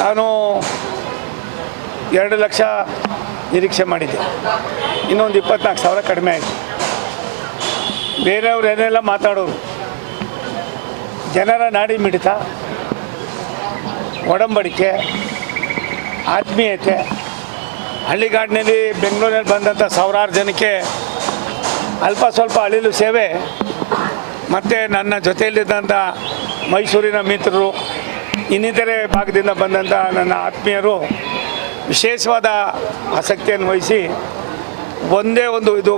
ನಾನು 2 ಲಕ್ಷ ನಿರೀಕ್ಷೆ ಮಾಡಿದ್ದೆ, ಇನ್ನೊಂದು 24,000 ಕಡಿಮೆ ಆಯಿತು. ಬೇರೆಯವ್ರು ಏನೆಲ್ಲ ಮಾತಾಡೋರು, ಜನರ ನಾಡಿ ಮಿಡಿತ, ಒಡಂಬಡಿಕೆ, ಆತ್ಮೀಯತೆ, ಹಳ್ಳಿಗಾಡಿನಲ್ಲಿ ಬೆಂಗಳೂರಿನಲ್ಲಿ ಬಂದಂಥ ಸಾವಿರಾರು ಜನಕ್ಕೆ ಅಲ್ಪ ಸ್ವಲ್ಪ ಅಳಿಲು ಸೇವೆ, ಮತ್ತು ನನ್ನ ಜೊತೆಯಲ್ಲಿದ್ದಂಥ ಮೈಸೂರಿನ ಮಿತ್ರರು, ಇನ್ನಿತರೆ ಭಾಗದಿಂದ ಬಂದಂಥ ನನ್ನ ಆತ್ಮೀಯರು ವಿಶೇಷವಾದ ಆಸಕ್ತಿಯನ್ನು ವಹಿಸಿ ಒಂದೇ ಒಂದು ಇದು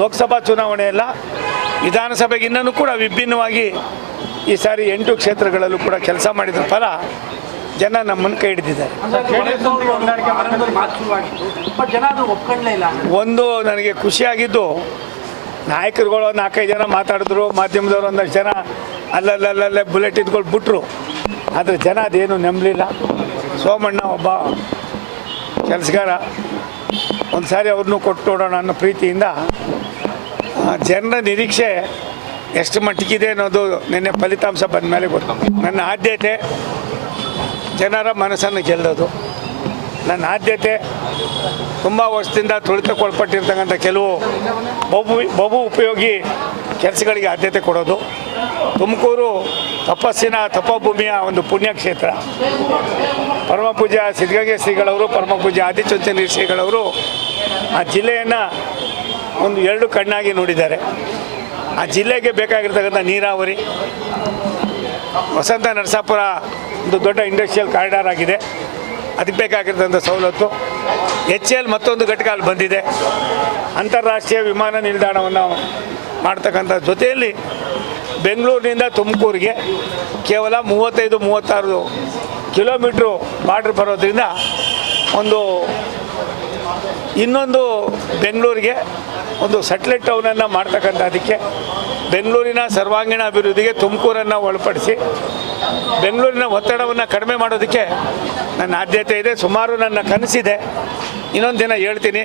ಲೋಕಸಭಾ ಚುನಾವಣೆ ಅಲ್ಲ, ವಿಧಾನಸಭೆಗೆ ಇನ್ನೂ ಕೂಡ ವಿಭಿನ್ನವಾಗಿ ಈ ಸಾರಿ 8 ಕ್ಷೇತ್ರಗಳಲ್ಲೂ ಕೂಡ ಕೆಲಸ ಮಾಡಿದ ಫಲ ಜನ ನಮ್ಮನ್ನು ಕೈ ಹಿಡಿದಿದ್ದಾರೆ. ಒಂದು ನನಗೆ ಖುಷಿಯಾಗಿದ್ದು, ನಾಯಕರುಗಳು 4-5 ಜನ ಮಾತಾಡಿದ್ರು, ಮಾಧ್ಯಮದವರು ಒಂದಷ್ಟು ಜನ ಅಲ್ಲಲ್ಲಲ್ಲೇ ಬುಲೆಟ್ ಇದ್ಕೊಂಡು ಬಿಟ್ಟರು. ಆದರೆ ಜನ ಅದೇನು ನಂಬಲಿಲ್ಲ. ಸೋಮಣ್ಣ ಒಬ್ಬ ಕೆಲಸಗಾರ, ಒಂದು ಸಾರಿ ಅವ್ರನ್ನೂ ಕೊಟ್ಟು ನೋಡೋಣ ಅನ್ನೋ ಪ್ರೀತಿಯಿಂದ ಜನರ ನಿರೀಕ್ಷೆ ಎಷ್ಟು ಮಟ್ಟಿಗಿದೆ ಅನ್ನೋದು ನಿನ್ನೆ ಫಲಿತಾಂಶ ಬಂದ ಮೇಲೆ ಗೊತ್ತು. ನನ್ನ ಆದ್ಯತೆ ಜನರ ಮನಸ್ಸನ್ನು ಗೆಲ್ಲೋದು. ನನ್ನ ಆದ್ಯತೆ ತುಂಬ ವರ್ಷದಿಂದ ತುಳಿತಕ್ಕೊಳಪಟ್ಟಿರ್ತಕ್ಕಂಥ ಕೆಲವು ಬಹು ಉಪಯೋಗಿ ಕೆಲಸಗಳಿಗೆ ಆದ್ಯತೆ ಕೊಡೋದು. ತುಮಕೂರು ತಪಸ್ಸಿನ ತಪೋಭೂಮಿಯ ಒಂದು ಪುಣ್ಯಕ್ಷೇತ್ರ. ಪರಮಪೂಜ್ಯ ಸಿದ್ಧಗಂಗೆ ಶ್ರೀಗಳವರು, ಪರಮಪೂಜ್ಯ ಆದಿಚುಂಚನ ಶ್ರೀಗಳವರು ಆ ಜಿಲ್ಲೆಯನ್ನು ಒಂದು 2 ಕಣ್ಣಾಗಿ ನೋಡಿದ್ದಾರೆ. ಆ ಜಿಲ್ಲೆಗೆ ಬೇಕಾಗಿರ್ತಕ್ಕಂಥ ನೀರಾವರಿ, ವಸಂತ ನರಸಾಪುರ ಒಂದು ದೊಡ್ಡ ಇಂಡಸ್ಟ್ರಿಯಲ್ ಕಾರಿಡಾರ್ ಆಗಿದೆ, ಅದಕ್ಕೆ ಬೇಕಾಗಿರ್ತಕ್ಕಂಥ ಸವಲತ್ತು. HCL ಮತ್ತೊಂದು ಘಟಕ ಅಲ್ಲಿ ಬಂದಿದೆ, ಅಂತಾರಾಷ್ಟ್ರೀಯ ವಿಮಾನ ನಿಲ್ದಾಣವನ್ನು ಮಾಡ್ತಕ್ಕಂಥ ಜೊತೆಯಲ್ಲಿ ಬೆಂಗಳೂರಿನಿಂದ ತುಮಕೂರಿಗೆ ಕೇವಲ 35-36 ಕಿಲೋಮೀಟ್ರು ಬಾರ್ಡ್ರ್ ಬರೋದ್ರಿಂದ ಇನ್ನೊಂದು ಬೆಂಗಳೂರಿಗೆ ಒಂದು ಸೆಟ್ಲೈಟ್ ಟೌನನ್ನು ಮಾಡ್ತಕ್ಕಂಥದ್ದಕ್ಕೆ, ಬೆಂಗಳೂರಿನ ಸರ್ವಾಂಗೀಣ ಅಭಿವೃದ್ಧಿಗೆ ತುಮಕೂರನ್ನು ಒಳಪಡಿಸಿ ಬೆಂಗಳೂರಿನ ಒತ್ತಡವನ್ನು ಕಡಿಮೆ ಮಾಡೋದಕ್ಕೆ ನನ್ನ ಆದ್ಯತೆ ಇದೆ. ಸುಮಾರು ನನ್ನ ಕನಸಿದೆ, ಇನ್ನೊಂದು ದಿನ ಹೇಳ್ತೀನಿ.